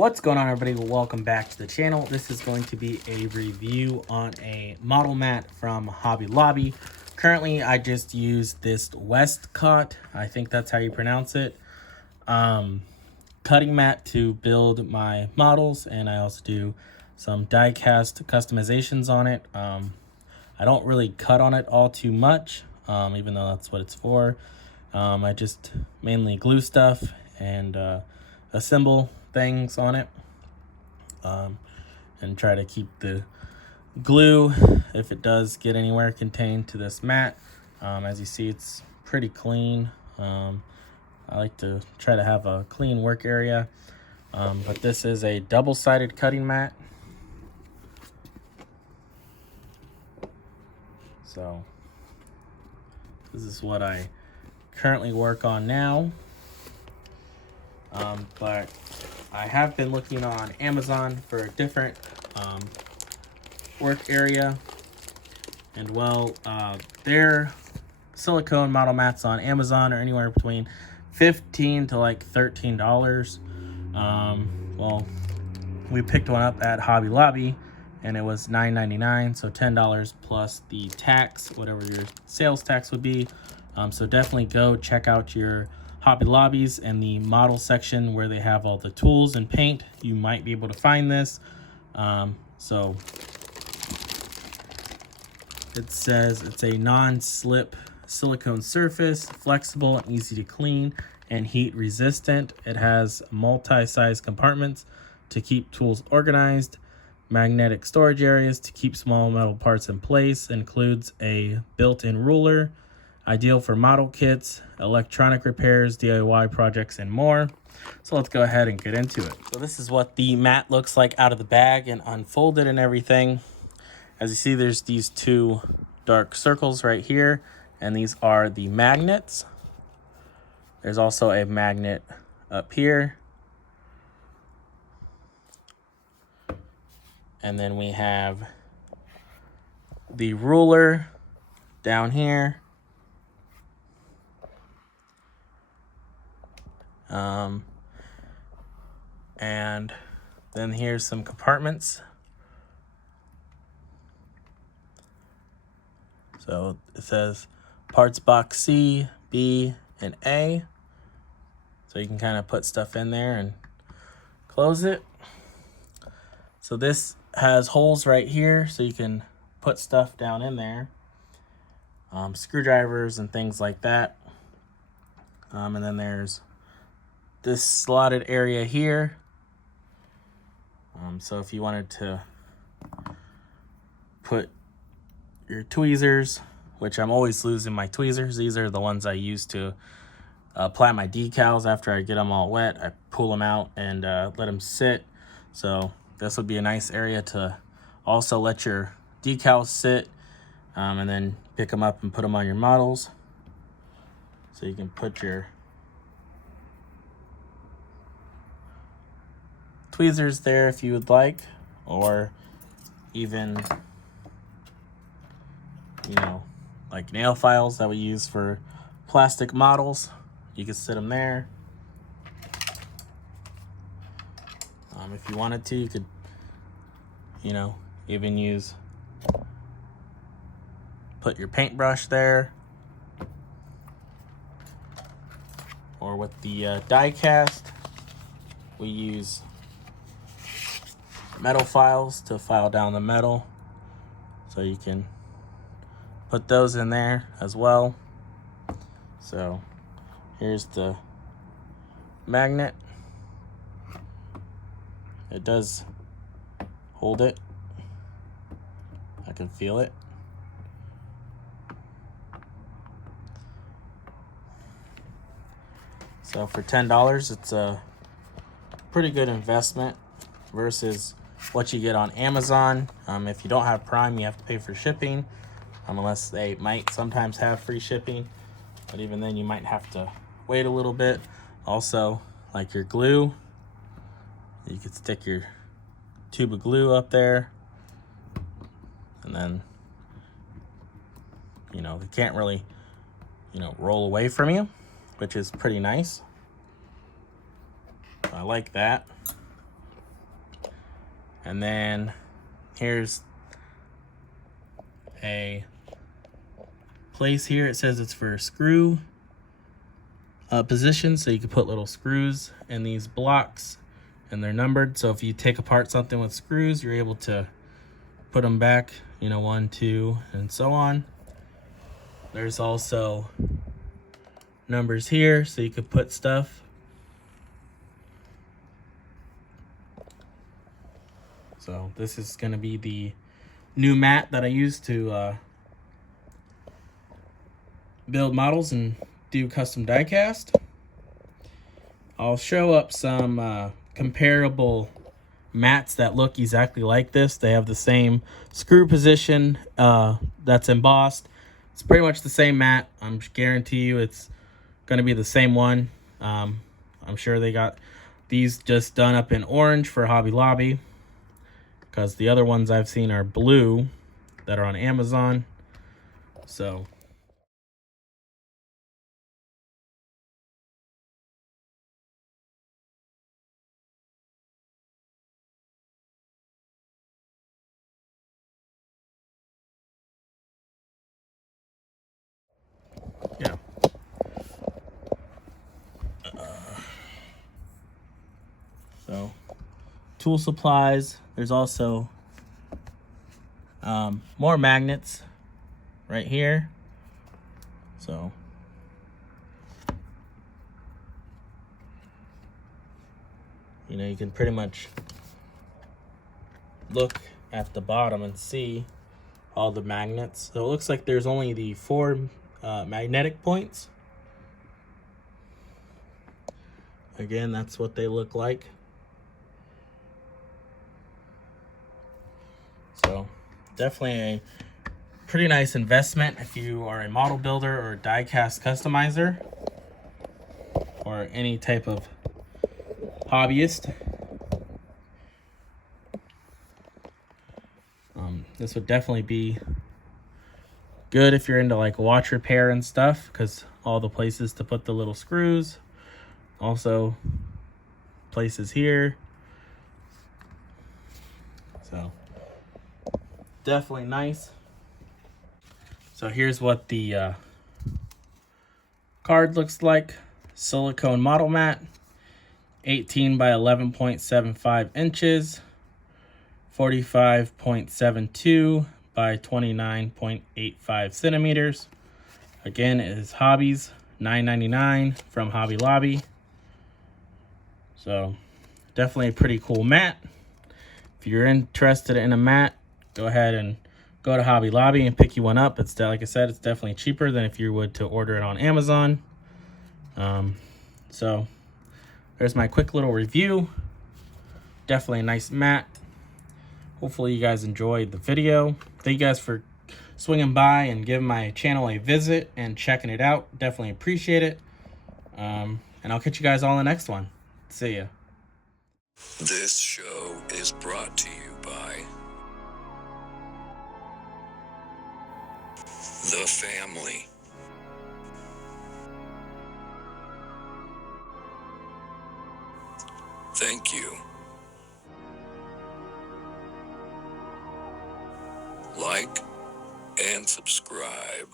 What's going on, everybody? Welcome back to the channel. This is going to be a review on a model mat from Hobby Lobby. Currently, I just use this Westcott, I think that's how you pronounce it, cutting mat to build my models, and I also do some die-cast customizations on it. I don't really cut on it all too much, even though that's what it's for. I just mainly glue stuff and assemble things on it, and try to keep the glue, if it does get anywhere, contained to this mat. As you see, it's pretty clean. I like to try to have a clean work area, but this is a double-sided cutting mat. So this is what I currently work on now. But I have been looking on Amazon for a different work area, and well, their silicone model mats on Amazon are anywhere between $15 to like $13. Well, we picked one up at Hobby Lobby and it was $9.99, so $10 plus the tax, whatever your sales tax would be. So definitely go check out your Hobby Lobbies and the model section where they have all the tools and paint. You might be able to find this. So it says it's a non-slip silicone surface, flexible and easy to clean, and heat resistant. It has multi-size compartments to keep tools organized, magnetic storage areas to keep small metal parts in place, includes a built-in ruler, ideal for model kits, electronic repairs, DIY projects, and more. So let's go ahead and get into it. So this is what the mat looks like out of the bag and unfolded and everything. As you see, there's these two dark circles right here, and these are the magnets. There's also a magnet up here. And then we have the ruler down here. And then here's some compartments. So it says parts box C, B, and A. So you can kind of put stuff in there and close it. So this has holes right here, so you can put stuff down in there. Screwdrivers and things like that. And then there's this slotted area here. So if you wanted to put your tweezers, which I'm always losing my tweezers. These are the ones I use to apply my decals after I get them all wet. I pull them out and let them sit. So this would be a nice area to also let your decals sit, and then pick them up and put them on your models. So you can put your tweezers there if you would like, or even, you know, like nail files that we use for plastic models. You could sit them there. If you wanted to, you could, you know, even put your paintbrush there. Or with the die cast, we use metal files to file down the metal, so you can put those in there as well. So here's the magnet. It does hold it. I can feel it. So for $10, it's a pretty good investment versus what you get on Amazon. If you don't have Prime, you have to pay for shipping, unless they might sometimes have free shipping, but even then you might have to wait a little bit. Also, like your glue, you could stick your tube of glue up there, and then, you know, they can't really, you know, roll away from you, which is pretty nice. I like that. And then here's a place here. It says it's for screw position, so you can put little screws in these blocks, and they're numbered. So if you take apart something with screws, you're able to put them back, you know, 1, 2, and so on. There's also numbers here, so you could put stuff. So this is going to be the new mat that I use to build models and do custom diecast. I'll show up some comparable mats that look exactly like this. They have the same screw position that's embossed. It's pretty much the same mat. I'm guarantee you it's going to be the same one. I'm sure they got these just done up in orange for Hobby Lobby, because the other ones I've seen are blue that are on Amazon. So yeah. So tool supplies. There's also more magnets right here. So you know, you can pretty much look at the bottom and see all the magnets. So it looks like there's only the 4 magnetic points. Again, that's what they look like. So definitely a pretty nice investment if you are a model builder or die-cast customizer or any type of hobbyist. This would definitely be good if you're into like watch repair and stuff, because all the places to put the little screws, also places here. So definitely nice. So here's what the card looks like. Silicone model mat, 18 by 11.75 inches, 45.72 by 29.85 centimeters. Again, it is Hobbies, $9.99 from Hobby Lobby. So definitely a pretty cool mat. If you're interested in a mat, go ahead and go to Hobby Lobby and pick you one up. It's, like I said, it's definitely cheaper than if you would to order it on Amazon. So there's my quick little review. Definitely a nice mat. Hopefully you guys enjoyed the video. Thank you guys for swinging by and giving my channel a visit and checking it out. Definitely appreciate it. And I'll catch you guys all in the next one. See ya. This show is brought to you by The Family. Thank you. Like and subscribe.